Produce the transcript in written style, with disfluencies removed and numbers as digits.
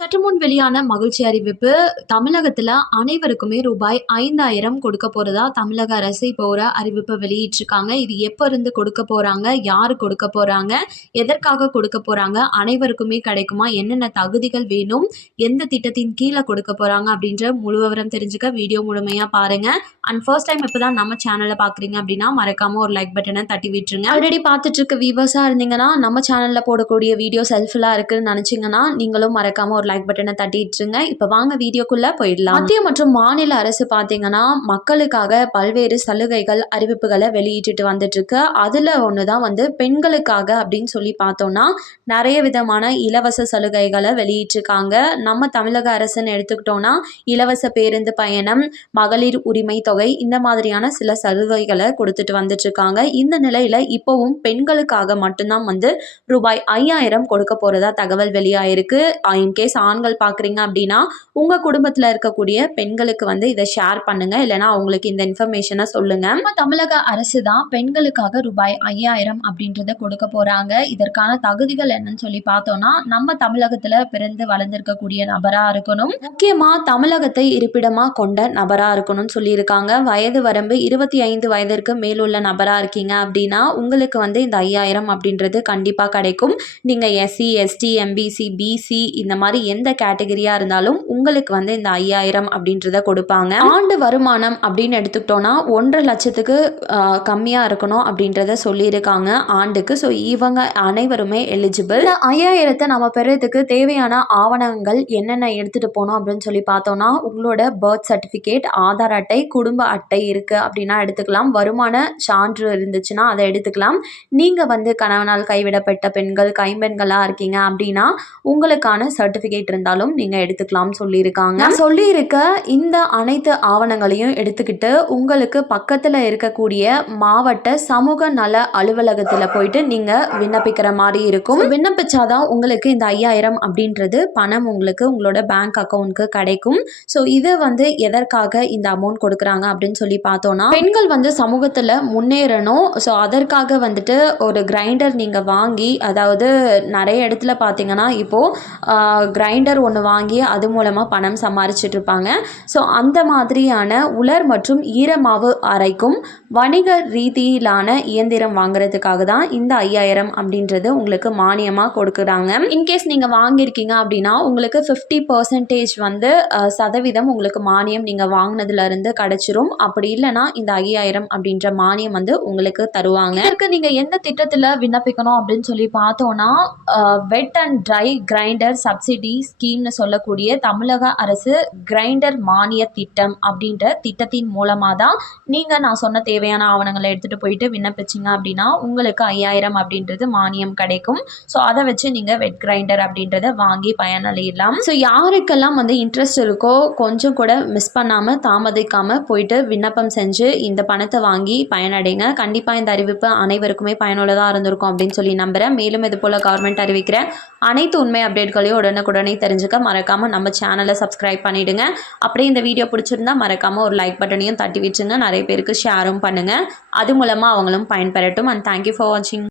சற்று முன் வெளியான மகிழ்ச்சி அறிவிப்பு. தமிழகத்துல அனைவருக்குமே ரூபாய் 5,000 கொடுக்க போறதா தமிழக அரசு இப்போ ஒரு அறிவிப்பு வெளியிட்டிருக்காங்க. இது எப்ப இருந்து கொடுக்க போறாங்க, யாரு கொடுக்க போறாங்க, எதற்காக கொடுக்க போறாங்க, அனைவருக்குமே கிடைக்குமா, என்னென்ன தகுதிகள் வேணும், எந்த திட்டத்தின் கீழே கொடுக்க போறாங்க அப்படின்ற முழு விவரம் தெரிஞ்சுக்க வீடியோ முழுமையா பாருங்க. அண்ட் ஃபர்ஸ்ட் டைம் இப்பதான் நம்ம சேனலை பாக்குறீங்க அப்படின்னா மறக்காம ஒரு லைக் பட்டனை தட்டி விட்டுருங்க. ஆல்ரெடி பார்த்துட்டு இருக்க வியூவர்ஸா இருந்தீங்கன்னா நம்ம சேனல்ல போடக்கூடிய வீடியோ ஹெல்ப்ஃபுல்லா இருக்குன்னு நினைச்சீங்கன்னா நீங்களும் மறக்காம ஒரு லைக் பட்டனை தட்டிட்டுருங்க. இப்போ வாங்க வீடியோக்குள்ள போயிடலாம். மத்திய மற்றும் மாநில அரசு பார்த்தீங்கன்னா மக்களுக்காக பல்வேறு சலுகைகள் அறிவிப்புகளை வெளியிட்டு வந்துட்டு இருக்கு. அதுல ஒண்ணுதான் பெண்களுக்காக அப்படின்னு சொல்லி பார்த்தோம்னா நிறைய விதமான இலவச சலுகைகளை வெளியிட்டிருக்காங்க. நம்ம தமிழக அரசுன்னு எடுத்துக்கிட்டோம்னா இலவச பேருந்து பயணம், மகளிர் உரிமை தொகை, இந்த மாதிரியான சில சலுகைகளை கொடுத்துட்டு வந்துட்டு இருக்காங்க. இந்த நிலையில இப்பவும் பெண்களுக்காக மட்டும்தான் ரூபாய் 5,000 கொடுக்க போறதா தகவல் வெளியாயிருக்கு. இன்கேஸ் ஆண்கள் பார்க்குறீங்க அப்படின்னா உங்கள் குடும்பத்தில் இருக்கக்கூடிய பெண்களுக்கு இதை ஷேர் பண்ணுங்க, இல்லைனா அவங்களுக்கு இந்த இன்ஃபர்மேஷனை சொல்லுங்க. நம்ம தமிழக அரசு தான் பெண்களுக்காக ரூபாய் 5,000 அப்படின்றத கொடுக்க போறாங்க. இதற்கான தகுதிகள் என்னன்னு சொல்லி பார்த்தோம்னா நம்ம தமிழகத்தில் பிறந்து வளர்ந்திருக்கக்கூடிய நபராக இருக்கணும், முக்கியமாக தமிழகத்தை இருப்பிடமாக கொண்ட நபராக இருக்கணும்னு சொல்லியிருக்காங்க. வயது வரம்பு 25 வயதிற்கு மேலுள்ள நபராக இருக்கீங்க அப்படின்னா உங்களுக்கு இந்த 5,000 அப்படின்றது கண்டிப்பாக கிடைக்கும். நீங்கள் எஸ்சி, எஸ்டி, எம்பிசி, பிசி இந்த மாதிரி எந்த கேட்டகரியா இருந்தாலும் உங்களுக்கு இந்த 5,000 அப்படின்றத கொடுப்பாங்க. ஆண்டு வருமானம் அப்படின்னு எடுத்துக்கிட்டோம்னா 1.5 லட்சத்துக்கு கம்மியா இருக்கணும் அப்படின்றத சொல்லியிருக்காங்க ஆண்டுக்கு. ஸோ இவங்க அனைவருமே எலிஜிபிள். இந்த 5,000 நம்ம பெறதுக்கு தேவையான ஆவணங்கள் என்னென்ன எடுத்துட்டு போனோம் அப்படின்னு சொல்லி பார்த்தோம்னா உங்களோட பர்த் சர்டிஃபிகேட், ஆதார் அட்டை, குடும்ப அட்டை இருக்கு அப்படின்னா எடுத்துக்கலாம். வருமான சான்று இருந்துச்சுன்னா அதை எடுத்துக்கலாம். நீங்க கணவனால் கைவிடப்பட்ட பெண்கள், கைம்பெண்களா இருக்கீங்க அப்படின்னா உங்களுக்கான சர்டிஃபிகேட் இருந்தாலும் நீங்க எடுத்துக்கலாம் சொல்லியிருக்காங்க. சொல்லியிருக்க இந்த அனைத்து ஆவணங்களையும் எடுத்துக்கிட்டு உங்களுக்கு பக்கத்துல இருக்கக்கூடிய மாவட்ட சமூக நல அலுவலகத்துல போயிட்டு நீங்க விண்ணப்பிக்கிற மாதிரி இருக்கும். விண்ணப்பிச்சாதான் உங்களுக்கு இந்த 5,000 அப்படின்றது பணம் உங்களுக்கு உங்களோட பேங்க் அக்கௌண்ட்க்கு கிடைக்கும். ஸோ இது எதற்காக இந்த அமௌண்ட் கொடுக்குறாங்க அப்படின்னு சொல்லி பார்த்தோம்னா பெண்கள் சமூகத்துல முன்னேறணும். ஸோ அதற்காக ஒரு கிரைண்டர் நீங்க வாங்கி, அதாவது நிறைய இடத்துல பார்த்தீங்கன்னா இப்போ கிரைண்டர் ஒன்று வாங்கி அது மூலமாக பணம் சம்பாரிச்சிட்டு இருப்பாங்க. ஸோ அந்த மாதிரியான உலர் மற்றும் ஈரமாவு அரைக்கும் வணிக ரீதியிலான இயந்திரம் வாங்குறதுக்காக தான் இந்த 5,000 அப்படின்றது உங்களுக்கு மானியமாக கொடுக்குறாங்க. இன்கேஸ் நீங்கள் வாங்கியிருக்கீங்க அப்படின்னா உங்களுக்கு 50% சதவீதம் உங்களுக்கு மானியம் நீங்கள் வாங்கினதுலேருந்து கிடச்சிரும். அப்படி இல்லைனா இந்த 5,000 அப்படின்ற மானியம் உங்களுக்கு தருவாங்க. இதற்கு நீங்கள் எந்த திட்டத்தில் விண்ணப்பிக்கணும் அப்படின்னு சொல்லி பார்த்தோன்னா wet and dry grinder subsidy ஸ்கீம்னு சொல்லக்கூடிய தமிழக அரசு கிரைண்டர் மானிய திட்டம் அப்படின்ற திட்டத்தின் மூலமாக தான் நீங்கள் நான் சொன்ன தேவையான ஆவணங்களை எடுத்துகிட்டு போயிட்டு விண்ணப்பிச்சிங்க அப்படின்னா உங்களுக்கு 5,000 அப்படின்றது மானியம் கிடைக்கும். ஸோ அதை வச்சு நீங்கள் வெட் கிரைண்டர் அப்படின்றத வாங்கி பயனடையலாம். ஸோ யாருக்கெல்லாம் இன்ட்ரெஸ்ட் இருக்கோ கொஞ்சம் கூட மிஸ் பண்ணாமல் தாமதிக்காமல் போயிட்டு விண்ணப்பம் செஞ்சு இந்த பணத்தை வாங்கி பயனடைங்க. கண்டிப்பாக இந்த அறிவிப்பு அனைவருக்குமே பயனுள்ளதாக இருந்திருக்கும் அப்படின்னு சொல்லி நம்புகிறேன். மேலும் இது போல் கவர்மெண்ட் அறிவிக்கிற அனைத்து உண்மை அப்டேட்களையும் உடனுக்குடனே தெரிஞ்சுக்க மறக்காமல் நம்ம சேனலை சப்ஸ்கிரைப் பண்ணிவிடுங்க. அப்படியே இந்த வீடியோ பிடிச்சிருந்தா மறக்காமல் ஒரு லைக் பட்டனையும் தட்டி வச்சுங்க. நிறைய பேருக்கு ஷேரும் பண்ணுங்கள். அது மூலமாக அவங்களும் பயன்பெறட்டும். அண்ட் தேங்க்யூ ஃபார் வாட்சிங்.